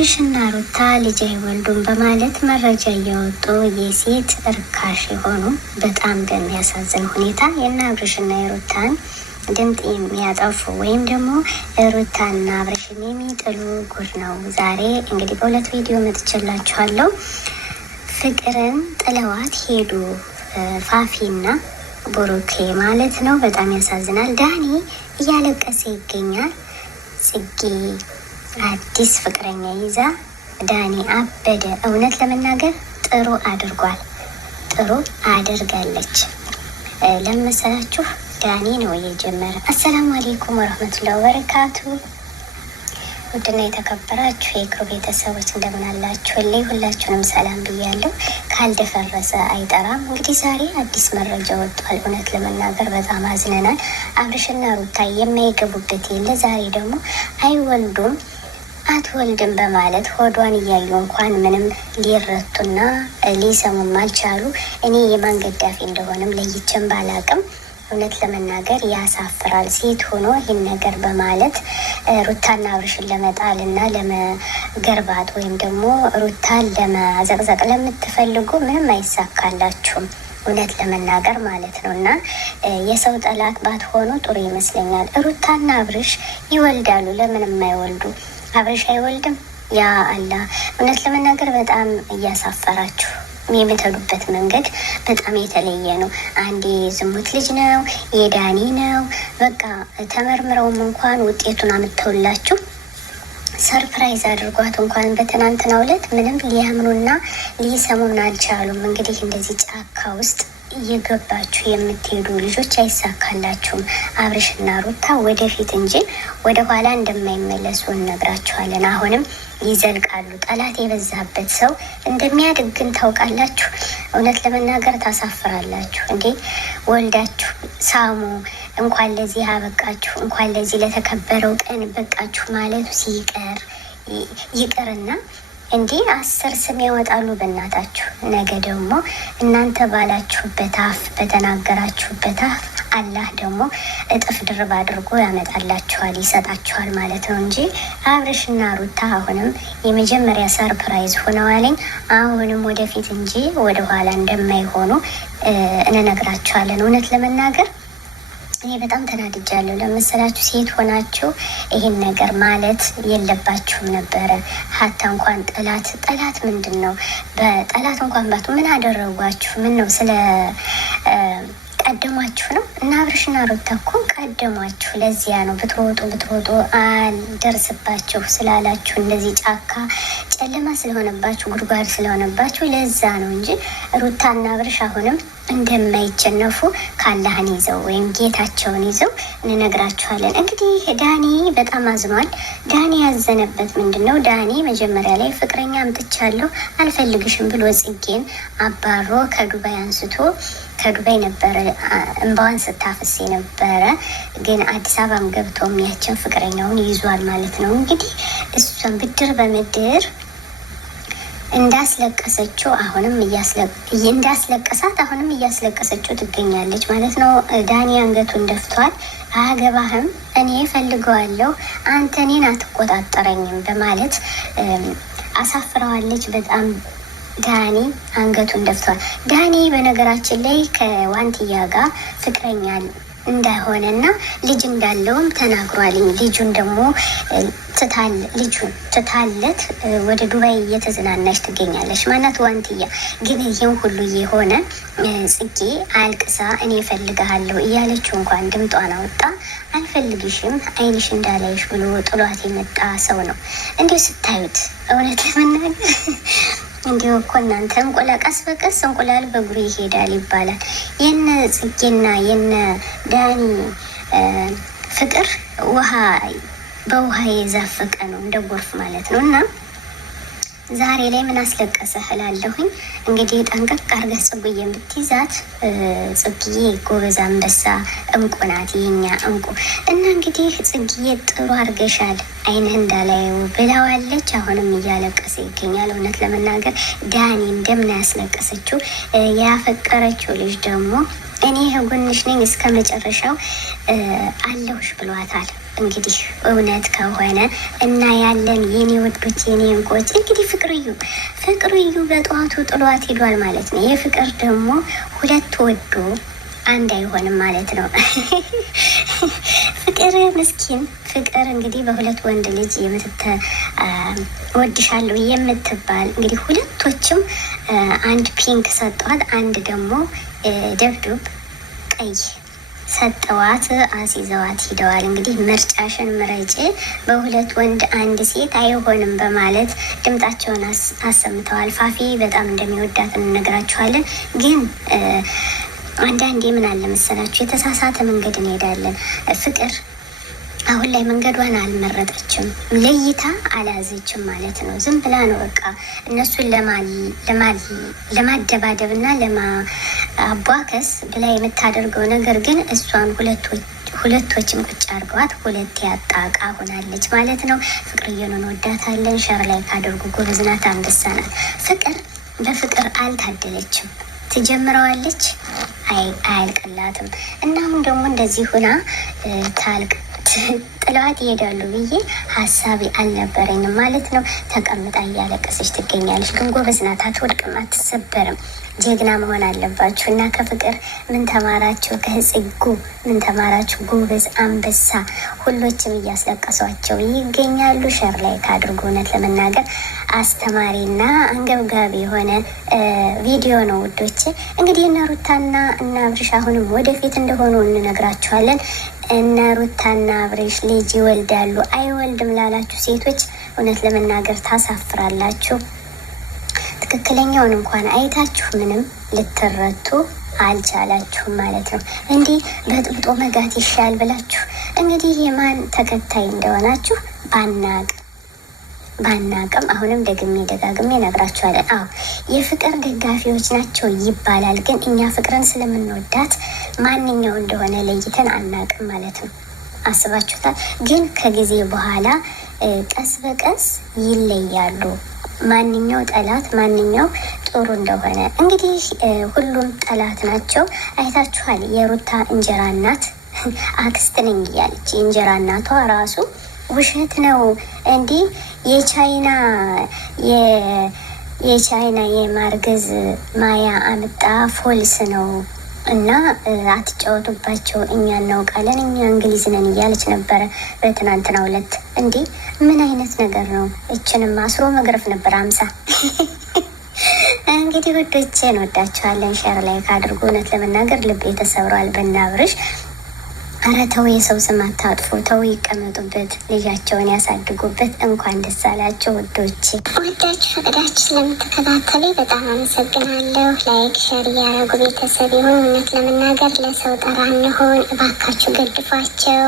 አብርሽና ሩታ ልጅ አይወልዱም በማለት መረጃ እያወጡ የሴት እርካሽ የሆኑ በጣም በሚያሳዝን ሁኔታ የና አብርሽና የሩታን ድምጥ የሚያጠፉ ወይም ደግሞ ሩታና አብርሽን የሚጥሉ ጉድ ነው። ዛሬ እንግዲህ በሁለት ቪዲዮ መጥቼላችኋለሁ። ፍቅርን ጥለዋት ሄዱ ፋፊና ቡሩኬ ማለት ነው። በጣም ያሳዝናል። ዳኒ እያለቀሰ ይገኛል። ጽጌ አዲስ ፍቅረኛ ይዛ ዳኒ አበደ። እውነት ለመናገር ጥሩ አድርጓል፣ ጥሩ አድርጋለች። ለመሰላችሁ ዳኒ ነው የጀመረ። አሰላሙ አሌይኩም ወረህመቱላሂ ወበረካቱ። ውድና የተከበራችሁ የክሩ ቤተሰቦች እንደምን አላችሁልኝ? ሁላችሁንም ሰላም ብያለሁ። ካልደፈረሰ አይጠራም። እንግዲህ ዛሬ አዲስ መረጃ ወጥቷል። እውነት ለመናገር በጣም አዝነናል። አብርሽና ሩታ የማይገቡበት የለ። ዛሬ ደግሞ አይወልዱም አትወልድም በማለት ሆዷን እያዩ እንኳን ምንም ሊረቱና ሊሰሙም አልቻሉ። እኔ የማን ገዳፊ እንደሆነም ለይቼም ባላቅም እውነት ለመናገር ያሳፍራል። ሴት ሆኖ ይህን ነገር በማለት ሩታና አብርሽን ለመጣል እና ለመገርባት ወይም ደግሞ ሩታን ለመዘቅዘቅ ለምትፈልጉ ምንም አይሳካላችሁም። እውነት ለመናገር ማለት ነው። እና የሰው ጠላት ባትሆኑ ጥሩ ይመስለኛል። ሩታና አብርሽ ይወልዳሉ። ለምን የማይወልዱ? አብርሽ አይወልድም? ያ አላህ። እውነት ለመናገር በጣም እያሳፈራችሁ የምትሄዱበት መንገድ በጣም የተለየ ነው። አንዴ ዝሙት ልጅ ነው የዳኒ ነው በቃ ተመርምረውም እንኳን ውጤቱን አምጥተውላችሁ ሰርፕራይዝ አድርጓት እንኳን በትናንትናው ዕለት ምንም ሊያምኑና ሊሰሙን አልቻሉም። እንግዲህ እንደዚህ ጫካ ውስጥ እየገባችሁ የምትሄዱ ልጆች አይሳካላችሁም። አብርሽና ሩታ ወደፊት እንጂ ወደ ኋላ እንደማይመለሱ እነግራችኋለን። አሁንም ይዘልቃሉ። ጠላት የበዛበት ሰው እንደሚያድግ ግን ታውቃላችሁ። እውነት ለመናገር ታሳፍራላችሁ እንዴ! ወልዳችሁ ሳሙ። እንኳን ለዚህ አበቃችሁ፣ እንኳን ለዚህ ለተከበረው ቀን በቃችሁ ማለቱ ሲቀር ይቅርና እንዲህ 10 ስም ያወጣሉ በእናታችሁ። ነገ ደግሞ እናንተ ባላችሁበት አፍ በተናገራችሁበት አፍ አላህ ደግሞ እጥፍ ድርብ አድርጎ ያመጣላችኋል፣ ይሰጣችኋል ማለት ነው እንጂ አብርሽና ሩታ አሁንም የመጀመሪያ ሰርፕራይዝ ሆነዋለኝ። አሁንም ወደፊት እንጂ ወደኋላ እንደማይሆኑ እንነግራችኋለን። እውነት ለመናገር እኔ በጣም ተናድጃለሁ። ለመሰላችሁ ሴት ሆናችሁ ይሄን ነገር ማለት የለባችሁም ነበረ። ሀታ እንኳን ጠላት ምንድን ነው? በጠላት እንኳን ባቱ ምን አደረጓችሁ? ምን ነው ስለ ቀደሟችሁ ነው? እና አብርሽና ሩታ እኮ ቀደሟችሁ። ለዚያ ነው ብትሮጡ አልደርስባችሁ ስላላችሁ እንደዚህ ጫካ ጨለማ ስለሆነባችሁ ጉድጓድ ስለሆነባችሁ ለዛ ነው እንጂ ሩታና አብርሽ አሁንም እንደማይቸነፉ ካላህን ይዘው ወይም ጌታቸውን ይዘው እንነግራችኋለን። እንግዲህ ዳኒ በጣም አዝኗል። ዳኒ ያዘነበት ምንድን ነው? ዳኒ መጀመሪያ ላይ ፍቅረኛ አምጥቻለሁ አልፈልግሽም ብሎ ጽጌን አባሮ ከዱባይ አንስቶ ከዱባይ ነበረ እንባዋን ስታፍስ ነበረ። ግን አዲስ አበባም ገብቶ የሚያችን ፍቅረኛውን ይዟል ማለት ነው። እንግዲህ እሷን ብድር በምድር እንዳስለቀሰችው አሁንም እያስለቀሰችው ትገኛለች ማለት ነው። ዳኒ አንገቱን ደፍቷል። አያገባህም፣ እኔ ፈልገዋለሁ፣ አንተ እኔን አትቆጣጠረኝም በማለት አሳፍረዋለች በጣም። ዳኒ አንገቱን ደፍቷል። ዳኒ በነገራችን ላይ ከዋንትያ ጋር ፍቅረኛ እንደሆነና ልጅ እንዳለውም ተናግሯል። ልጁን ደግሞ ትታለት ወደ ዱባይ እየተዝናናች ትገኛለች። ማናት ዋንትያ። ግን ይህም ሁሉ የሆነ ጽጌ አልቅሳ እኔ እፈልግሃለሁ እያለችው እንኳን ድምጧን አወጣ። አልፈልግሽም አይንሽ እንዳላይሽ ብሎ ጥሏት የመጣ ሰው ነው። እንዲሁ ስታዩት እውነት ለመናገር እንዲሁ እኮ እናንተ ቀስ በቀስ እንቁላል በእግሩ ይሄዳል ይባላል። የነ ጽጌና የነ ዳኒ ፍቅር በውሃ የዛፈቀ ነው፣ እንደ ጎርፍ ማለት ነው። እና ዛሬ ላይ ምን አስለቀሰህ እላለሁኝ። እንግዲህ ጠንቀቅ አርገህ ጽጉዬን ብትይዛት፣ ጽግዬ ጎበዝ አንበሳ እንቁ ናት፣ የኛ እንቁ። እና እንግዲህ ጽግዬ ጥሩ አርገሻል አይንህ እንዳላየው ብለዋለች። አሁንም እያለቀሰ ይገኛል። እውነት ለመናገር ዳኒ እንደምን ያስለቀሰችው ያፈቀረችው ልጅ ደግሞ እኔ ከጎንሽ ነኝ እስከ መጨረሻው አለሁሽ ብሏታል። እንግዲህ እውነት ከሆነ እና ያለን የኔ ወዶች የኔ እንቆች እንግዲህ ፍቅርዩ በጠዋቱ ጥሏት ሄዷል ማለት ነው። የፍቅር ደግሞ ሁለት ወዶ አንድ አይሆንም ማለት ነው። ፍቅር ምስኪን ፍቅር እንግዲህ በሁለት ወንድ ልጅ ወድሻለሁ የምትባል እንግዲህ ሁለቶችም አንድ ፒንክ ሰጠዋት፣ አንድ ደግሞ ደብዱብ ቀይ ሰጠዋት፣ አስይዘዋት ሂደዋል። እንግዲህ ምርጫሽን ምረጭ፣ በሁለት ወንድ አንድ ሴት አይሆንም በማለት ድምጣቸውን አሰምተዋል። ፋፊ በጣም እንደሚወዳት እንነግራችኋለን። ግን አንዳንዴ ምን አለ መሰላችሁ የተሳሳተ መንገድ እንሄዳለን። ፍቅር አሁን ላይ መንገዷን አልመረጠችም፣ ለይታ አልያዘችም ማለት ነው። ዝም ብላ ነው በቃ እነሱን ለማደባደብ እና ለማቧከስ ብላ የምታደርገው ነገር ግን እሷን ሁለቶችም ቁጭ አድርገዋት ሁለት ያጣ እቃ ሆናለች ማለት ነው። ፍቅርዬን እንወዳታለን። ሸር ላይ ካደርጉ ጎበዝ ናት፣ አንበሳ ናት። ፍቅር በፍቅር አልታደለችም። ትጀምረዋለች አያልቅላትም። እና አሁን ደግሞ እንደዚህ ሁና ጥለዋት ይሄዳሉ ብዬ ሀሳቢ አልነበረኝም ማለት ነው። ተቀምጣ እያለቀሰች ትገኛለች። ግን ጎበዝ ናት፣ አትወድቅም፣ አትሰበርም። ጀግና መሆን አለባችሁ። እና ከፍቅር ምን ተማራችሁ? ከጽጉ ምን ተማራችሁ? ጎበዝ አንበሳ። ሁሎችም እያስለቀሷቸው ይገኛሉ። ሸር ላይ ካድርጉ። እውነት ለመናገር አስተማሪና አንገብጋቢ የሆነ ቪዲዮ ነው ውዶች። እንግዲህ እነ ሩታና እነ አብርሽ አሁንም ወደፊት እንደሆኑ እንነግራችኋለን። እነ ሩታና አብርሽ ልጅ ይወልዳሉ አይወልድም ላላችሁ ሴቶች እውነት ለመናገር ታሳፍራላችሁ። ትክክለኛውን እንኳን አይታችሁ ምንም ልትረቱ አልቻላችሁም ማለት ነው። እንዲህ በጥብጦ መጋት ይሻል ብላችሁ እንግዲህ የማን ተከታይ እንደሆናችሁ ባናቅም አሁንም ደጋግሜ ነግራችኋለን። አዎ የፍቅር ደጋፊዎች ናቸው ይባላል። ግን እኛ ፍቅርን ስለምንወዳት ማንኛው እንደሆነ ለይተን አናቅም ማለት ነው። አስባችሁታል? ግን ከጊዜ በኋላ ቀስ በቀስ ይለያሉ። ማንኛው ጠላት ማንኛው ጥሩ እንደሆነ እንግዲህ ሁሉም ጠላት ናቸው። አይታችኋል። የሩታ እንጀራ እናት አክስት ነኝ እያለች የእንጀራ እናቷ ራሱ ውሸት ነው እንዲህ የቻይና የማርገዝ ማያ አምጣ ፎልስ ነው እና አትጫወቱባቸው፣ እኛ እናውቃለን፣ እኛ እንግሊዝ ነን እያለች ነበረ በትናንትናው ዕለት። እንዲህ ምን አይነት ነገር ነው? እችንም አስሮ መግረፍ ነበር 50 እንግዲህ ውዶቼ እንወዳችኋለን። ሸር ላይ ካድርጉ። እውነት ለመናገር ልቤ ተሰብሯል በናብርሽ። ኧረ ተው፣ የሰው ስም አታጥፉ፣ ተው፣ ይቀመጡበት፣ ልጃቸውን ያሳድጉበት። እንኳን ደስ አላቸው ውዶቼ። ወዳችሁ ፈቅዳችሁ ስለምትከታተሉ በጣም አመሰግናለሁ። ላይክ ሸር እያረጉ ቤተሰብ ይሁን። እውነት ለመናገር ለሰው ጠራ እንሆን፣ እባካችሁ ገድፏቸው።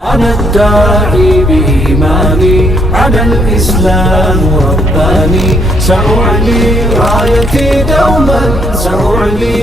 أنا الداعي بإيماني على الإسلام رباني، سأعلي رايتي دوما، سأعلي